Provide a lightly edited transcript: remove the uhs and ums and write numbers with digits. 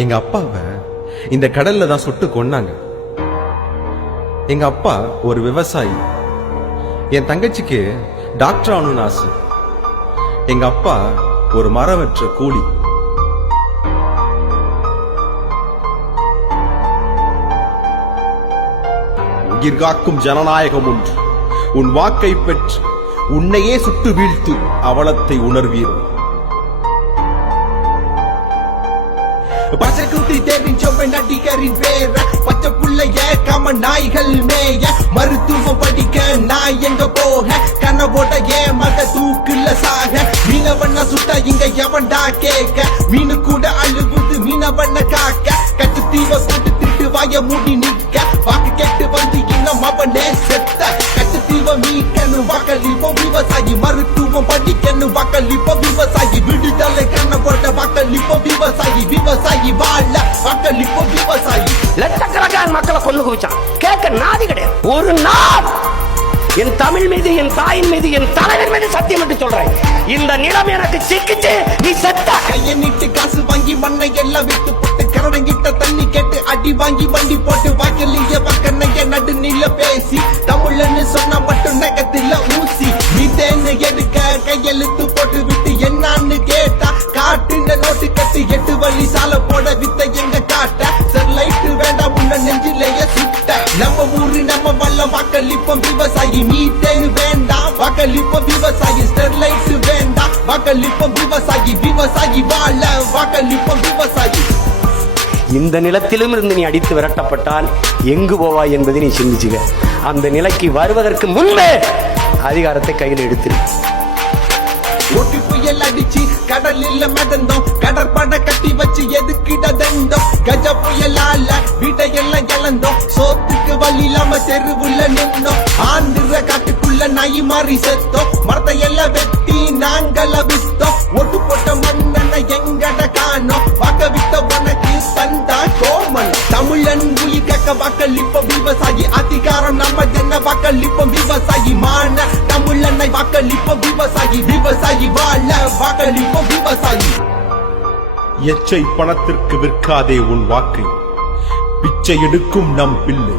எங்க அப்பாவை இந்த கடல்ல தான் சுட்டு கொன்னாங்க. எங்க அப்பா ஒரு விவசாயி. என் தங்கச்சிக்கு டாக்டர் ஆகணும்னு ஆசை. எங்க அப்பா ஒரு மரமற்ற கூலி. உயிர் காக்கும் ஜனநாயகம் ஒன்று. உன் வாக்கை பெற்று உன்னையே சுட்டு வீழ்த்து அவலத்தை உணர்வீர். பசக்குட்டி தெரிஞ்சவ நடிகரின் பேர பச்சை புள்ளைய கம நாய்கள் மேய மருத்துவம் படிக்க நாய் எங்க போக கனவோட மக தூக்குல சாக மீனவண்ண சுட்டா இங்க எவன்டா கேட்க மீனு கூட அழுகுது மீனவண்ண காக்க கட்டு தீவ போட்டு திட்டு வாய மூடி நிக்க வாக்கு கேட்டு வந்து இன்னும் அவனே செத்த கட்டு தீவ மீக்கணும் வாக்களிப்போம் விவசாயி மருத்துவம் படிக்கணும் வாக்களிப்போம் விவசாயி விடுதலை கண்ணவோட வாக்களிப்போம் விவசாயி விவசாயி வாழ வாக்களிப்போம் விவசாயி. லட்சக்கணக்கான மக்களை கொண்டு குவிச்சான். கேட்க நாதி கிடையாது. ஒரு நாள் என் தமிழ் மீது என் தாயின் மீது என் தலைவர் மீது சத்தியம் என்று சொல்றேன். இந்த நிலம் எனக்கு சிக்கிச்சு நீ செத்த. கையை நீட்டு காசு வாங்கி மண்ணை எல்லாம் விட்டு போட்டு கரடங்கிட்ட தண்ணி கேட்டு அடி வாங்கி வண்டி போட்டு வாக்கலிய பக்கனைய நடு நில பேசி தமிழ்னு சொன்னா மட்டும் நகத்தில ஊசி மீதேன்னு எடுக்க கையெழுத்து போட்டு விட்டு என்னான்னு கேட்டா காட்டுன நோட்டு கட்டு 8 வழி சால போட வித்த எங்க காட்ட செர்லைட்டு வேண்டாம் உன்ன நெஞ்சிலேயே சுட்ட நம்ம ஊரு நம்ம வல்ல வாக்களிப்போம் விவசாயி மீதேன்னு வேண்டாம் வாக்களிப்போம் விவசாயி ஸ்டெர்லைட் வேண்டாம் வாக்களிப்போம் விவசாயி விவசாயி வாழ வாக்களிப்போம் விவசாயி. இந்த நிலத்திலும் இருந்து நீ அடித்து விரட்டப்பட்டால் எங்கு போவாய் என்பதை நீ சிந்திச்சுக்க. அந்த நிலைக்கு வருவதற்கு முன்பே அதிகாரத்தை கையில் எடுத்துரு. ஒட்டி புயல் அடிச்சு கடலில் மிதந்தோம் கடற்பட கட்டி வச்சு எதுக்கிடந்தோம் கஜ புயலால வீட்டையெல்லாம் இழந்தோம் சோத்துக்கு வழி இல்லாம தெருவுள்ள நின்றோம் ஆந்திர காட்டுக்குள்ள நாய் மாறி செத்தோம் மரத்தை எல்லாம் வெட்டி நாங்கள வித்தோம் ஒட்டு போட்ட மண்ணனை எங்கட காணோம் வாக்க வித்த உனக்கு தந்தா கோமல் தமிழன் உயிர் கக்க வாக்களிப்போம் விவசாயி அதிகாரம் நம்ம என்ன வாக்களிப்போம் விவசாயி மான தமிழனை வாக்களிப்போம் விவசாயி விவசாயி வாழ வாக்களிப்போம் விவசாயி. எச்சை பணத்திற்கு விற்காதே உன் வாக்கை. பிச்சை எடுக்கும் நம் பிள்ளை